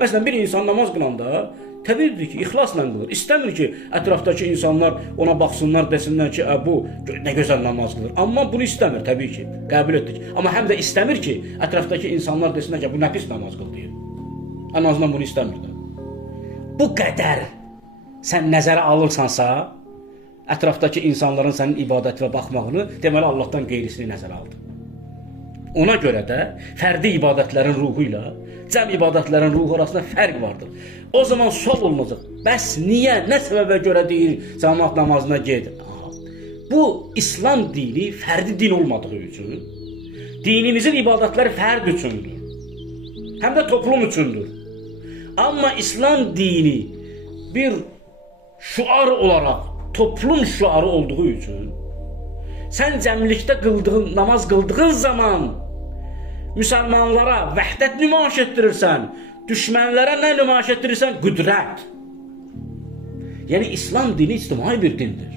Məsələn, bir insan namaz qılanda təbiidir ki, ixlasla qılır. İstəmir ki, ətrafdakı insanlar ona baxsınlar, desinlər ki, bu nə gözəl namaz qılır. Amma bunu istəmir təbii ki, qəbul etdik. Amma həm də istəmir ki, ətrafdakı insanlar desinlər ki, bu nə pis namaz qıldı. Ən azından bunu istəmir də. Bu qədər sən nəzərə alırsansa, ətrafdakı insanların sənin ibadətinə baxmağını, deməli Allahdan qeyrisini nəzərə aldı. Ona görə də fərdi ibadətlərin ruhu ilə cəm ibadətlərin ruhu arasında fərq vardır. O zaman sual olunacaq. Bəs niyə, nə səbəbə görə deyir cəmaət namazına ged? Bu İslam dini fərdi din olmadığı üçün, dinimizin ibadətləri fərd üçündür. Həm də toplum üçündür. Amma İslam dini bir şuar olaraq toplum şuarı olduğu üçün sən cəmlikdə namaz qıldığın zaman müsəlmanlara vəhdət nümayiş etdirirsən, düşmənlərə nə nümayiş etdirirsən? Qüdrət. Yəni İslam dini ictimai bir dindir.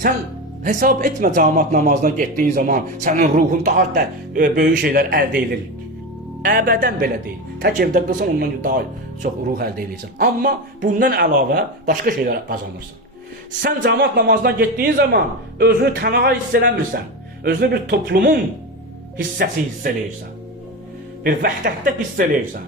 Sən hesab etmə cəmaət namazına getdiyin zaman sənin ruhun daha böyük şeylər əldə edir. Əbədən belə deyil. Tək evdə qılsan ondan daha çox ruh əldə edəcəksən. Amma bundan əlavə başqa şeylər qazanırsan. Sən cəmaət namazına getdiyin zaman özünü tənağa hiss eləmirsən. Özünü bir toplumun hissəsi hiss eləyirsən. Bir vəhdətdə hiss eləyirsən.